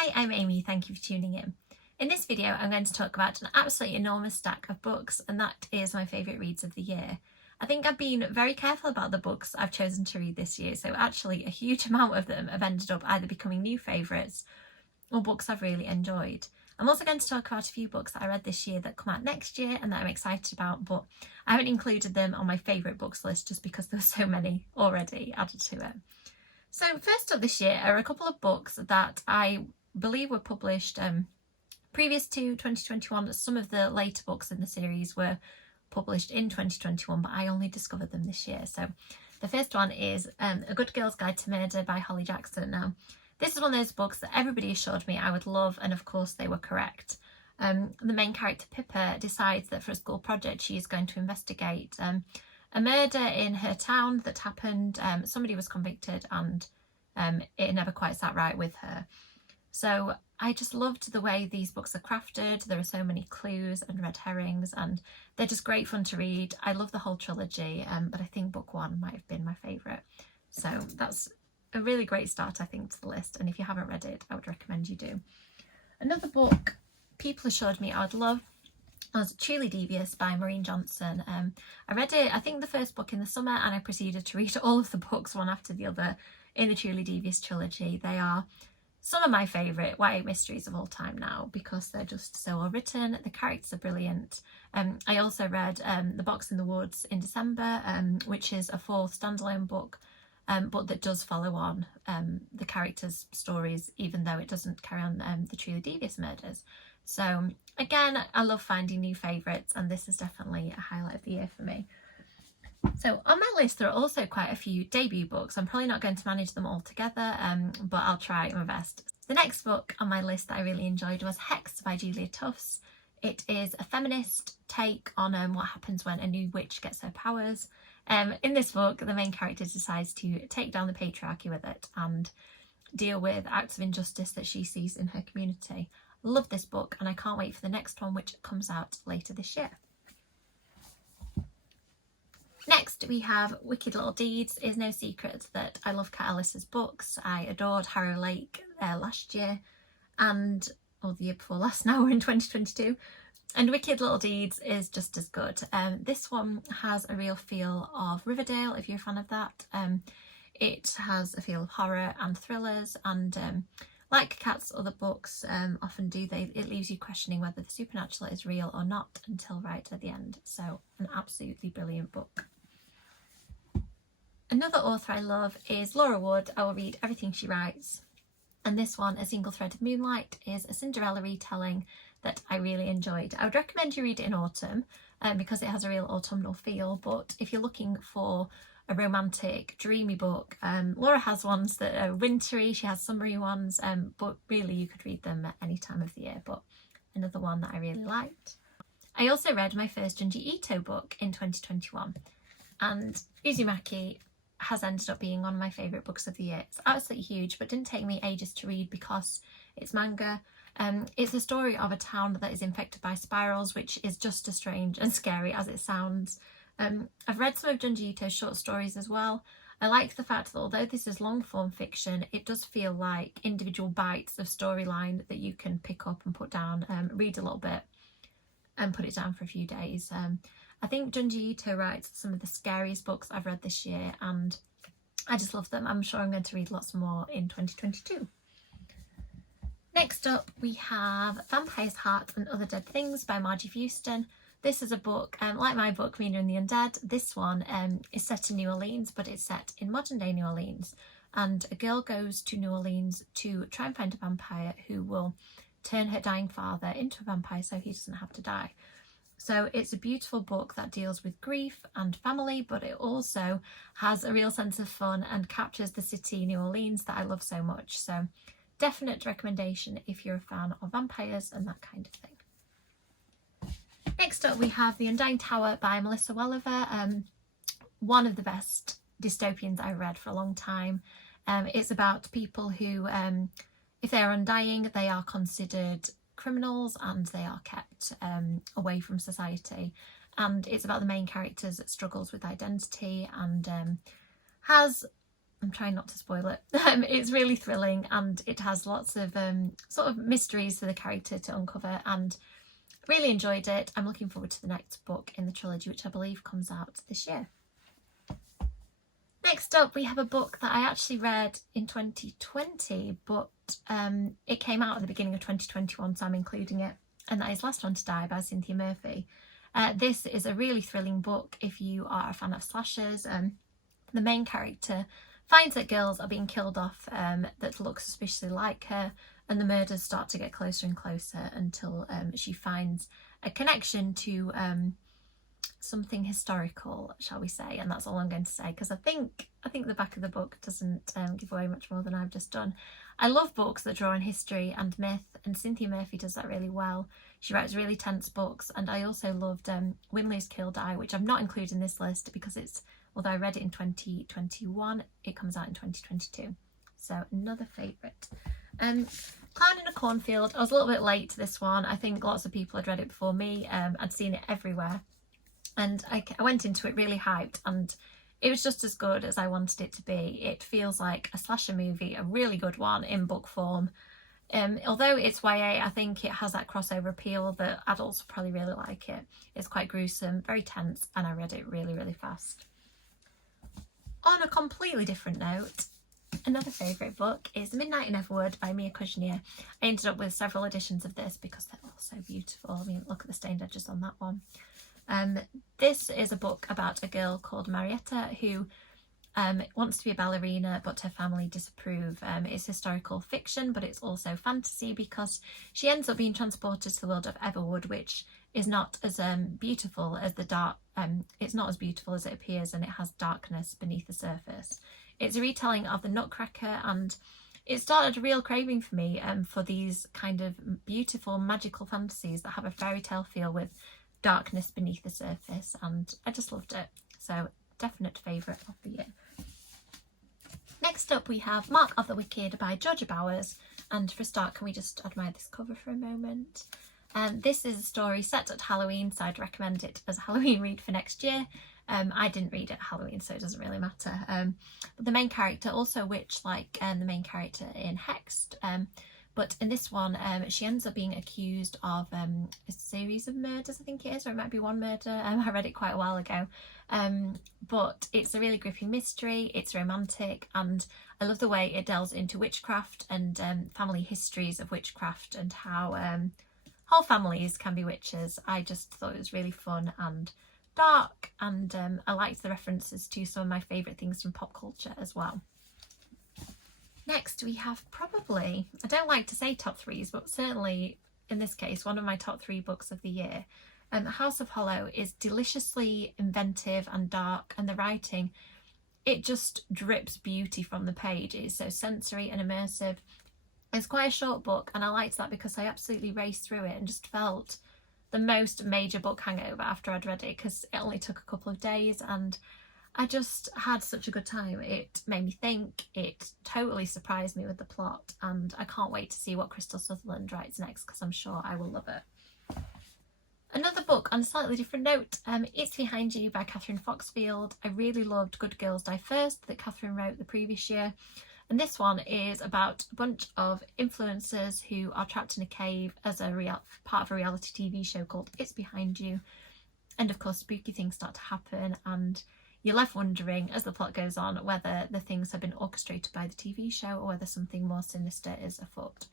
Hi, I'm Amy, thank you for tuning in. In this video I'm going to talk about an absolutely enormous stack of books, and that is my favourite reads of the year. I think I've been very careful about the books I've chosen to read this year, so actually a huge amount of them have ended up either becoming new favourites or books I've really enjoyed. I'm also going to talk about a few books that I read this year that come out next year and that I'm excited about, but I haven't included them on my favourite books list just because there were so many already added to it. So first up this year are a couple of books that I believe were published previous to 2021. Some of the later books in the series were published in 2021, but I only discovered them this year. So the first one is A Good Girl's Guide to Murder by Holly Jackson. Now, this is one of those books that everybody assured me I would love, and of course they were correct. The main character, Pippa, decides that for a school project she is going to investigate a murder in her town that happened. Somebody was convicted and it never quite sat right with her. So I just loved the way these books are crafted. There are so many clues and red herrings, and they're just great fun to read. I love the whole trilogy, but I think book one might have been my favourite. So that's a really great start, I think, to the list, and if you haven't read it, I would recommend you do. Another book people assured me I would love was Truly Devious by Maureen Johnson. I read it, I think the first book in the summer, and I proceeded to read all of the books one after the other in the Truly Devious trilogy. They are some of my favourite YA mysteries of all time now because they're just so well written. The characters are brilliant. I also read The Box in the Woods in December, which is a full standalone book, but that does follow on the characters' stories, even though it doesn't carry on the Truly Devious murders. So again, I love finding new favourites, and this is definitely a highlight of the year for me. So on my list there are also quite a few debut books. I'm probably not going to manage them all together, but I'll try my best. The next book on my list that I really enjoyed was Hexed by Julia Tufts. It is a feminist take on what happens when a new witch gets her powers. In this book, the main character decides to take down the patriarchy with it and deal with acts of injustice that she sees in her community. I love this book, and I can't wait for the next one, which comes out later this year. Next we have Wicked Little Deeds. It's no secret that I love Kat Ellis's books. I adored Harrow Lake last year, or the year before last, now we're in 2022. And Wicked Little Deeds is just as good. This one has a real feel of Riverdale, if you're a fan of that. It has a feel of horror and thrillers, and like Kat's other books often do, it leaves you questioning whether the supernatural is real or not until right at the end. So an absolutely brilliant book. Another author I love is Laura Wood. I will read everything she writes. And this one, A Single Thread of Moonlight, is a Cinderella retelling that I really enjoyed. I would recommend you read it in autumn because it has a real autumnal feel. But if you're looking for a romantic, dreamy book, Laura has ones that are wintry, she has summery ones, but really you could read them at any time of the year. But another one that I really liked. I also read my first Junji Ito book in 2021, and Uzumaki has ended up being one of my favourite books of the year. It's absolutely huge, but didn't take me ages to read because it's manga. It's a story of a town that is infected by spirals, which is just as strange and scary as it sounds. I've read some of Junji Ito's short stories as well. I like the fact that although this is long form fiction, it does feel like individual bites of storyline that you can pick up and put down, read a little bit and put it down for a few days. I think Junji Ito writes some of the scariest books I've read this year, and I just love them. I'm sure I'm going to read lots more in 2022. Next up we have Vampire's Heart and Other Dead Things by Margie Fuston. This is a book, like my book Mina and the Undead. This one is set in New Orleans, but it's set in modern day New Orleans, and a girl goes to New Orleans to try and find a vampire who will turn her dying father into a vampire so he doesn't have to die. So it's a beautiful book that deals with grief and family, but it also has a real sense of fun and captures the city, New Orleans, that I love so much. So definite recommendation if you're a fan of vampires and that kind of thing. Next up we have The Undying Tower by Melissa Welliver. One of the best dystopians I've read for a long time. It's about people who, if they are undying, they are considered criminals and they are kept away from society, and it's about the main character's struggles with identity, and has I'm trying not to spoil it. It's really thrilling, and it has lots of sort of mysteries for the character to uncover, and really enjoyed it. I'm looking forward to the next book in the trilogy, which I believe comes out this year. Next up, we have a book that I actually read in 2020, but it came out at the beginning of 2021, so I'm including it, and that is Last One to Die by Cynthia Murphy. This is a really thrilling book if you are a fan of slashers. The main character finds that girls are being killed off that look suspiciously like her, and the murders start to get closer and closer until she finds a connection to something historical, shall we say, and that's all I'm going to say, because I think the back of the book doesn't give away much more than I've just done. I love books that draw on history and myth, and Cynthia Murphy does that really well. She writes really tense books, and I also loved Win, Lose, Kill, Die, which I've not included in this list because it's, although I read it in 2021, it comes out in 2022. So another favourite. Clown in a Cornfield. I was a little bit late to this one. I think lots of people had read it before me. I'd seen it everywhere. And I went into it really hyped, and it was just as good as I wanted it to be. It feels like a slasher movie, a really good one in book form. Although it's YA, I think it has that crossover appeal that adults will probably really like it. It's quite gruesome, very tense, and I read it really, really fast. On a completely different note, another favourite book is Midnight in Everwood by Mia Kuznier. I ended up with several editions of this because they're all so beautiful. I mean, look at the stained edges on that one. This is a book about a girl called Marietta who wants to be a ballerina, but her family disapprove. It's historical fiction, but it's also fantasy because she ends up being transported to the world of Everwood, which is not as beautiful as the dark. It's not as beautiful as it appears, and it has darkness beneath the surface. It's a retelling of the Nutcracker, and it started a real craving for me for these kind of beautiful magical fantasies that have a fairy tale feel with darkness beneath the surface, and I just loved it. So definite favourite of the year. Next up we have Mark of the Wicked by Georgia Bowers, and for a start, can we just admire this cover for a moment? This is a story set at Halloween, so I'd recommend it as a Halloween read for next year. I didn't read it at Halloween, so it doesn't really matter. But the main character, also a witch like the main character in Hexed, but in this one she ends up being accused of a series of murders, I think it is, or it might be one murder. I read it quite a while ago. But it's a really gripping mystery, it's romantic, and I love the way it delves into witchcraft and family histories of witchcraft and how whole families can be witches. I just thought it was really fun and dark, and I liked the references to some of my favourite things from pop culture as well. Next we have probably, I don't like to say top threes, but certainly in this case one of my top 3 books of the year. House of Hollow is deliciously inventive and dark, and the writing, it just drips beauty from the page. It is so sensory and immersive. It's quite a short book, and I liked that because I absolutely raced through it and just felt the most major book hangover after I'd read it, because it only took a couple of days and I just had such a good time. It made me think, it totally surprised me with the plot, and I can't wait to see what Crystal Sutherland writes next because I'm sure I will love it. Another book on a slightly different note, It's Behind You by Catherine Foxfield. I really loved Good Girls Die First that Catherine wrote the previous year. And this one is about a bunch of influencers who are trapped in a cave as a part of a reality TV show called It's Behind You. And of course, spooky things start to happen, and you're left wondering as the plot goes on whether the things have been orchestrated by the TV show or whether something more sinister is afoot.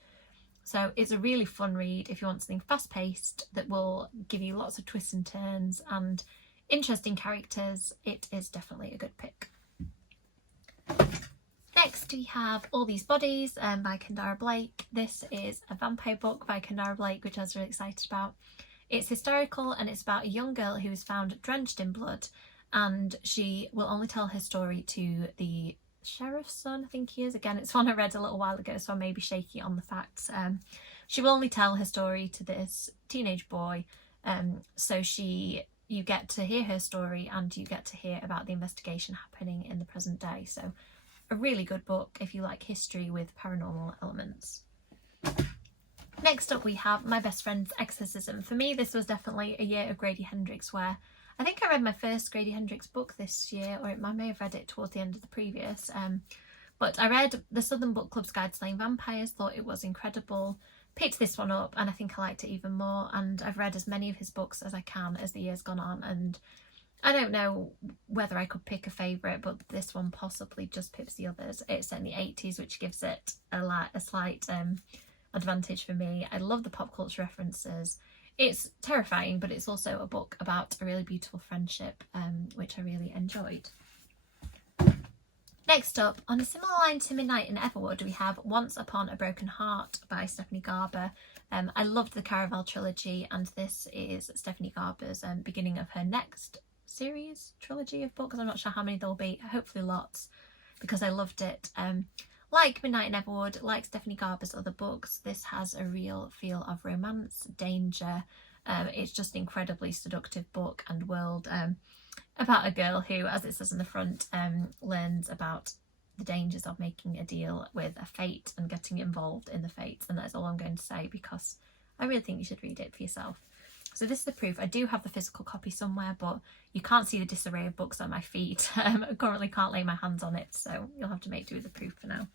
So it's a really fun read if you want something fast-paced that will give you lots of twists and turns and interesting characters. It is definitely a good pick. Next we have All These Bodies by Kendara Blake. This is a vampire book by Kendara Blake, which I was really excited about. It's historical, and it's about a young girl who is found drenched in blood, and she will only tell her story to the sheriff's son, I think he is. Again, it's one I read a little while ago, so I may be shaky on the facts. She will only tell her story to this teenage boy, so you get to hear her story and you get to hear about the investigation happening in the present day. So a really good book if you like history with paranormal elements. Next up we have My Best Friend's Exorcism. For me, this was definitely a year of Grady Hendrix, where I think I read my first Grady Hendrix book this year, or I may have read it towards the end of the previous. But I read the Southern Book Club's Guide to Slaying Vampires, thought it was incredible, picked this one up, and I think I liked it even more. And I've read as many of his books as I can as the year's gone on, and I don't know whether I could pick a favourite, but this one possibly just pips the others. It's set in the 80s, which gives it a slight advantage for me. I love the pop culture references. It's terrifying, but it's also a book about a really beautiful friendship, which I really enjoyed. Next up, on a similar line to Midnight in Everwood, we have Once Upon a Broken Heart by Stephanie Garber. I loved the Caraval trilogy, and this is Stephanie Garber's beginning of her next trilogy of books. I'm not sure how many there will be, hopefully lots, because I loved it. Like Midnight in Everwood, like Stephanie Garber's other books, this has a real feel of romance, danger. It's just an incredibly seductive book and world about a girl who, as it says in the front, learns about the dangers of making a deal with a fate and getting involved in the fates. And that's all I'm going to say, because I really think you should read it for yourself. So this is the proof. I do have the physical copy somewhere, but you can't see the disarray of books at my feet. I currently can't lay my hands on it, so you'll have to make do with the proof for now.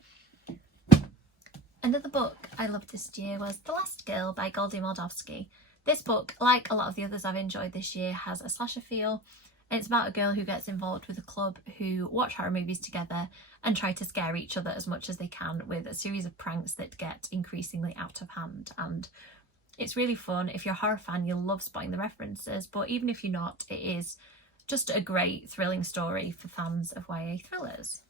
Another book I loved this year was The Last Girl by Goldie Moldavsky. This book, like a lot of the others I've enjoyed this year, has a slasher feel. It's about a girl who gets involved with a club who watch horror movies together and try to scare each other as much as they can with a series of pranks that get increasingly out of hand. And it's really fun. If you're a horror fan, you'll love spotting the references, but even if you're not, it is just a great, thrilling story for fans of YA thrillers.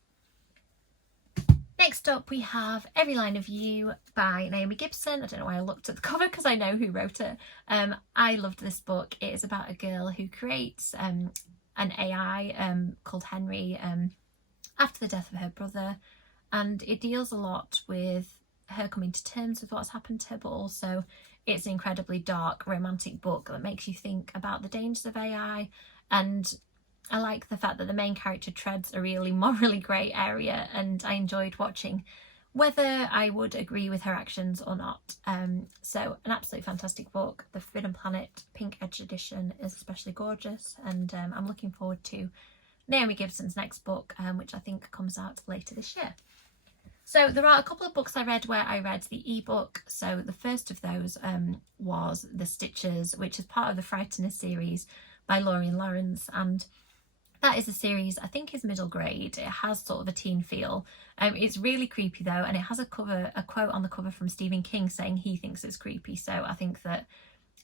Next up, we have Every Line of You by Naomi Gibson. I don't know why I looked at the cover, because I know who wrote it. I loved this book. It is about a girl who creates an AI called Henry after the death of her brother, and it deals a lot with her coming to terms with what's happened to her, but also it's an incredibly dark romantic book that makes you think about the dangers of AI. And I like the fact that the main character treads a really morally grey area, and I enjoyed watching whether I would agree with her actions or not. So an absolutely fantastic book. The Forbidden Planet Pink Edge edition is especially gorgeous, and I'm looking forward to Naomi Gibson's next book, which I think comes out later this year. So there are a couple of books I read where I read the ebook. So the first of those was The Stitches, which is part of the Frighteners series by Laurie Lawrence, and that is a series I think is middle grade. It has sort of a teen feel. It's really creepy though, and it has a quote on the cover from Stephen King saying he thinks it's creepy. So I think that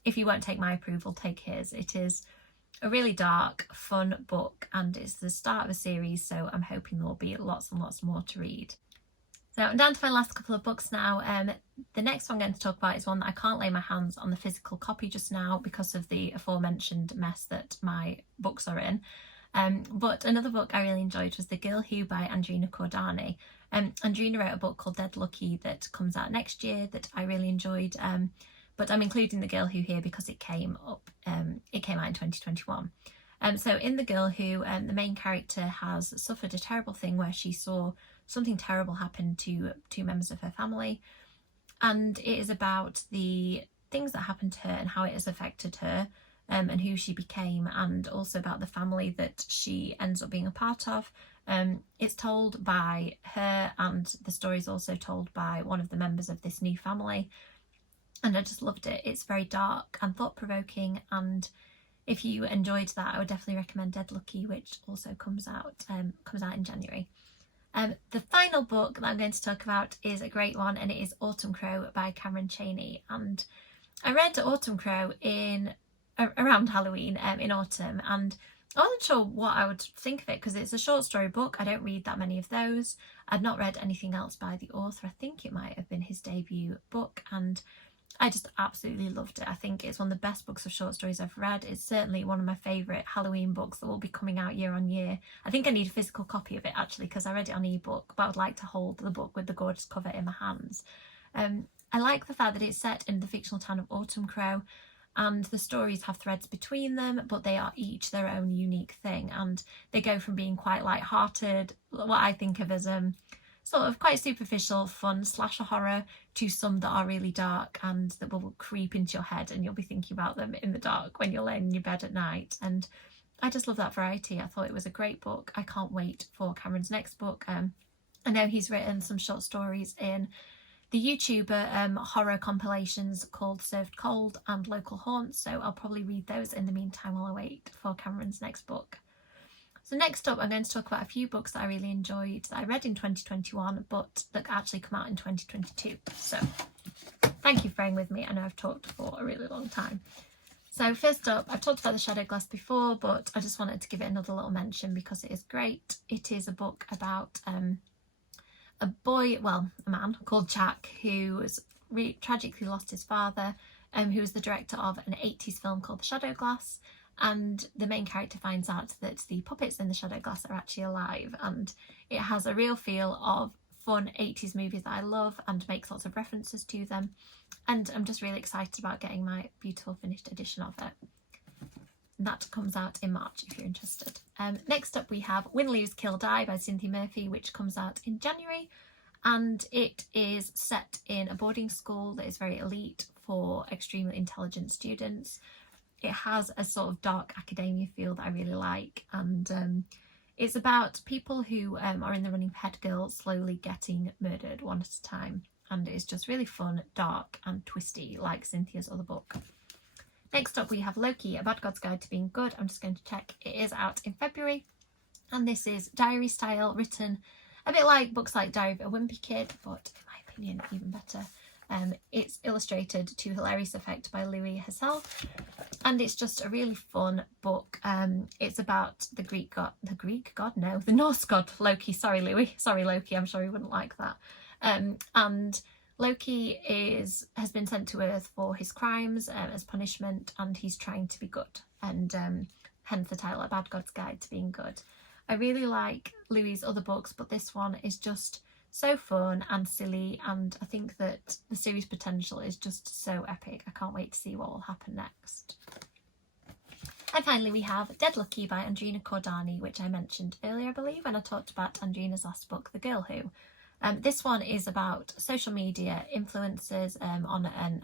if you won't take my approval, take his. It is a really dark, fun book, and it's the start of a series, so I'm hoping there will be lots and lots more to read. So I'm down to my last couple of books now. The next one I'm going to talk about is one that I can't lay my hands on the physical copy just now because of the aforementioned mess that my books are in. But another book I really enjoyed was The Girl Who by Andrina Cordani. Andrina wrote a book called Dead Lucky that comes out next year that I really enjoyed, but I'm including The Girl Who here because it came out in 2021. So in The Girl Who, the main character has suffered a terrible thing where she saw something terrible happen to two members of her family, and it is about the things that happened to her and how it has affected her, and who she became, and also about the family that she ends up being a part of. It's told by her, and the story is also told by one of the members of this new family, and I just loved it. It's very dark and thought-provoking, and if you enjoyed that, I would definitely recommend Dead Lucky, which also comes out in January. The final book that I'm going to talk about is a great one, and it is Autumn Crow by Cameron Chaney. And I read Autumn Crow around Halloween in autumn, and I wasn't sure what I would think of it because it's a short story book. I don't read that many of those. I'd not read anything else by the author. I think it might have been his debut book, and I just absolutely loved it. I think it's one of the best books of short stories I've read. It's certainly one of my favourite Halloween books that will be coming out year on year. I think I need a physical copy of it actually because I read it on ebook, but I would like to hold the book with the gorgeous cover in my hands. I like the fact that it's set in the fictional town of Autumn Crow, and the stories have threads between them, but they are each their own unique thing, and they go from being quite light-hearted, what I think of as sort of quite superficial, fun slasher horror, to some that are really dark and that will creep into your head and you'll be thinking about them in the dark when you're laying in your bed at night. And I just love that variety. I thought it was a great book. I can't wait for Cameron's next book. I know he's written some short stories in the YouTuber horror compilations called Served Cold and Local Haunts, so I'll probably read those in the meantime while I wait for Cameron's next book. So next up, I'm going to talk about a few books that I really enjoyed that I read in 2021 but that actually come out in 2022. So thank you for bearing with me. I know I've talked for a really long time. So first up, I've talked about The Shadow Glass before, but I just wanted to give it another little mention because it is great. It is a book about a man called Jack who has tragically lost his father, who was the director of an 80s film called The Shadow Glass, and the main character finds out that the puppets in The Shadow Glass are actually alive, and it has a real feel of fun 80s movies that I love and makes lots of references to them, and I'm just really excited about getting my beautiful finished edition of it. That comes out in March if you're interested. Next up we have Win, Lose, Kill, Die by Cynthia Murphy, which comes out in January, and it is set in a boarding school that is very elite for extremely intelligent students. It has a sort of dark academia feel that I really like, and it's about people who are in the running for head girl slowly getting murdered one at a time, and it's just really fun, dark and twisty like Cynthia's other book. Next up we have Loki, A Bad God's Guide to Being Good. I'm just going to check. It is out in February, and this is diary style, written a bit like books like Diary of a Wimpy Kid, but in my opinion even better. It's illustrated to hilarious effect by Louis herself, and it's just a really fun book. It's about the Norse god Loki. Sorry Louis, sorry Loki, I'm sure he wouldn't like that. And Loki has been sent to Earth for his crimes as punishment, and he's trying to be good, and hence the title, A Bad God's Guide to Being Good. I really like Louis' other books, but this one is just so fun and silly, and I think that the series potential is just so epic. I can't wait to see what will happen next. And finally we have Dead Lucky by Andrina Cordani, which I mentioned earlier I believe when I talked about Andrina's last book, The Girl Who. This one is about social media influencers on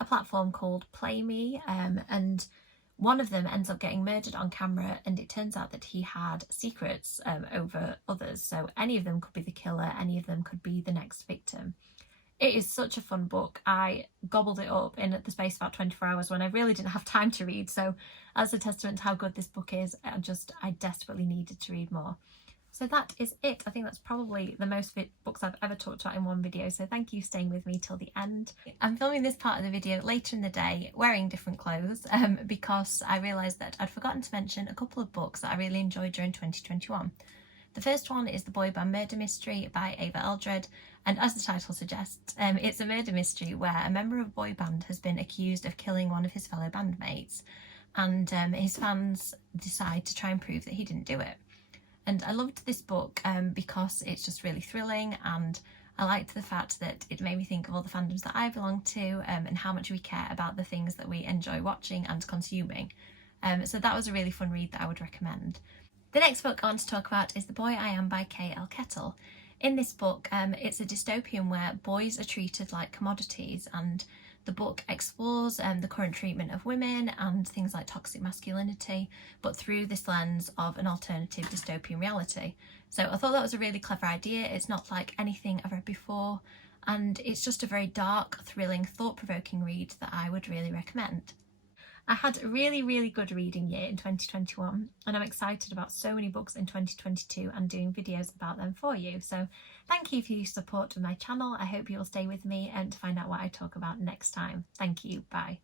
a platform called Play Me, and one of them ends up getting murdered on camera, and it turns out that he had secrets over others. So any of them could be the killer, any of them could be the next victim. It is such a fun book. I gobbled it up in the space of about 24 hours when I really didn't have time to read. So as a testament to how good this book is, I desperately needed to read more. So that is it. I think that's probably the most books I've ever talked about in one video, so thank you for staying with me till the end. I'm filming this part of the video later in the day wearing different clothes because I realised that I'd forgotten to mention a couple of books that I really enjoyed during 2021. The first one is The Boy Band Murder Mystery by Ava Eldred, and as the title suggests, it's a murder mystery where a member of a boy band has been accused of killing one of his fellow bandmates, and his fans decide to try and prove that he didn't do it. And I loved this book because it's just really thrilling, and I liked the fact that it made me think of all the fandoms that I belong to and how much we care about the things that we enjoy watching and consuming. So that was a really fun read that I would recommend. The next book I want to talk about is The Boy I Am by K.L. Kettle. In this book, it's a dystopian where boys are treated like commodities, and the book explores the current treatment of women and things like toxic masculinity, but through this lens of an alternative dystopian reality. So I thought that was a really clever idea. It's not like anything I've read before, and it's just a very dark, thrilling, thought-provoking read that I would really recommend. I had a really good reading year in 2021, and I'm excited about so many books in 2022 and doing videos about them for you. So thank you for your support of my channel. I hope you will stay with me and to find out what I talk about next time. Thank you. Bye.